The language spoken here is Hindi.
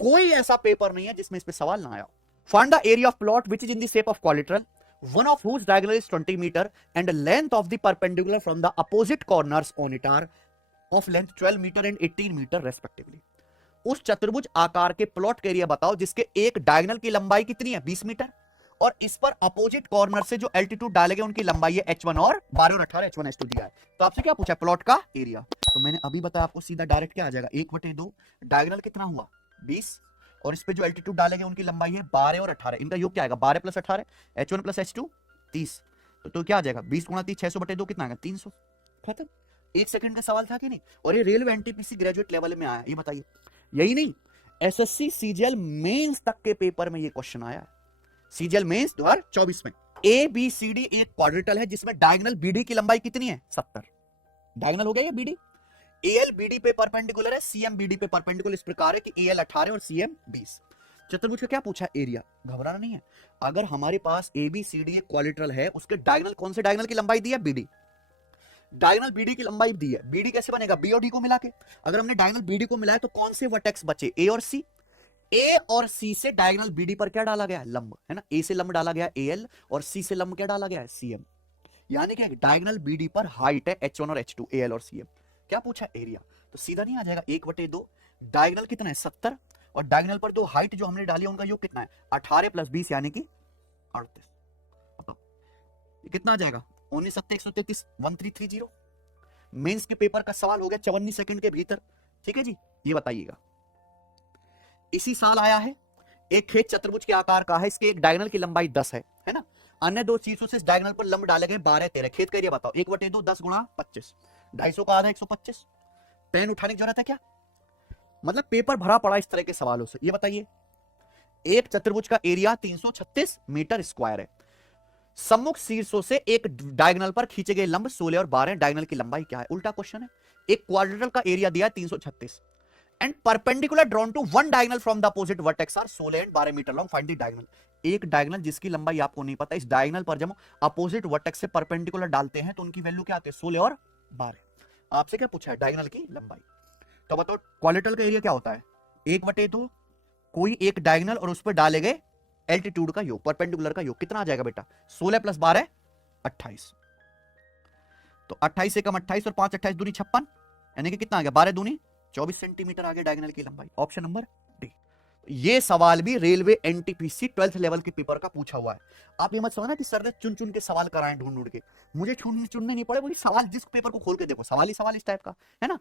कोई ऐसा पेपर नहीं है जिसमें इस पे सवाल ना आया। Find the area of plot which is in the shape of collateral, one of whose diagonal is 20 meter and the length of the perpendicular from the opposite corners on it are of length 12 meter and 18 meter respectively। उस चतुर्भुज आकार के प्लॉट का एरिया बताओ जिसके एक डायगोनल की लंबाई कितनी है 20 मीटर और इस पर अपोजिट कॉर्नर से जो एल्टीट्यूड डाले गए उनकी लंबाई है h1 और 12 और 18 h1 h2 दिया है। तो आपसे क्या पूछा प्लॉट का एरिया, तो मैंने अभी बताया आपको सीधा डायरेक्ट क्या आ जाएगा 1/2, डायगोनल कितना हुआ 20 और इस पे जो एल्टीट्यूड डाले गए उनकी लंबाई है 12 और 18, इनका योग क्या आएगा 12 + 18 h1 + h2 30। तो क्या आ जाएगा 20 × 30 600/2 कितना आएगा 300। खत्म। 1 सेकंड का सवाल था कि नहीं। और ये रेलवे एनटीपीसी ग्रेजुएट लेवल में आया, ये बताइए। यही नहीं, एसएससी सीजीएल मेंस तक के पेपर में ये क्वेश्चन आया है। सीजीएल मेंस 2024 में ए बी सी डी एक क्वाड्रेटल है जिसमें डायगोनल बीडी की लंबाई कितनी है 70। डायगोनल हो गया ये बीडी, एएल बीडी पे परपेंडिकुलर है, सीएम बीडी पे परपेंडिकुलर इस प्रकार है कि एएल 18 और सीएम 20। चतुर्भुज का क्या पूछा एरिया, घबराना नहीं है। अगर हमारे पास एबीसीडी एक क्वाड्रेटल है, उसके डायगोनल कौन से डायगोनल की लंबाई दी है बीडी, डायगोनल बीडी की लंबाई दी है। बीडी कैसे बनेगा बी और डी को मिला के, अगर हमने डायगोनल बीडी को मिलाया तो कौन से वर्टेक्स बचे ए और सी, ए और सी से डायगोनल बीडी पर क्या डाला गया लंब है ना, ए से लंब डाला गया एएल और सी से लंब क्या डाला गया है सीएम, यानी कि डायगोनल बीडी पर हाइट है h1 और h2 एएल और सीएम। क्या पूछा एरिया, तो सीधा नहीं आ जाएगा 1/2, डायगोनल कितना है 70 और डायगोनल पर दो हाइट जो हमने डाली है उनका योग कितना है 18 + 20 यानी कि 38। कितना आ जाएगा 19 7 133 1330। मेंस के पेपर का सवाल हो गया 54 सेकंड के भीतर। ठीक है जी, ये बताइएगा। इसी साल आया है, एक खेत चतुर्भुज के आकार का है, इसके एक डायगोनल की लंबाई 10 है ना, अन्य दो शीर्षों से डायगोनल पर लंब डाले गए 12 13। खेत का एरिया बताओ 1/2 10 × 25, 250 का आधा 125। पेन उठाने की जरूरत है क्या, मतलब पेपर भरा पड़ा इस तरह के सवालों से। ये बताइए एक चतुर्भुज का एरिया 336 मीटर स्क्वायर है, सम्मुख शीर्षों से एक डायगोनल पर खींचे गए लंब 16 और 12, डायगोनल की लंबाई क्या है, उल्टा क्वेश्चन है। एक क्वाड्रेटल का एरिया दिया है 336 and perpendicular drawn to one diagonal from the opposite vertex are 16 and 12 metre long, find the diagonal. एक डायगोनल जिसकी लंबाई आपको नहीं पता, इस डायगोनल पर जब अपोजिट वर्टेक्स से परपेंडिकुलर डालते हैं तो उनकी वैल्यू क्या आती है 16 और 12। आपसे क्या पूछा है डायगोनल की लंबाई, तो बताओ क्वाड्रेटल का एरिया क्या होता है 1/2, कोई एक डायगोनल और उस पर डाले गए एल्टीट्यूड का योग, परपेंडिकुलर का योग कितना आ जाएगा बेटा 16 + 12 28। तो 28 से कम 28 और 5 28 दूनी 56, यानी कि कितना आ गया 12 दूनी 24 सेंटीमीटर आगे डायगोनल की लंबाई। Option number D. ये सवाल भी रेलवे एनटीपीसी 12th लेवल के पेपर का पूछा हुआ है। आप ये मत समझना कि सर ने चुन चुन के सवाल कराए ढूंढ ढूंढ के, मुझे चुनने नहीं पड़े, वही सवाल जिस पेपर को खोल के देखो सवाल ही सवाल इस टाइप का है ना।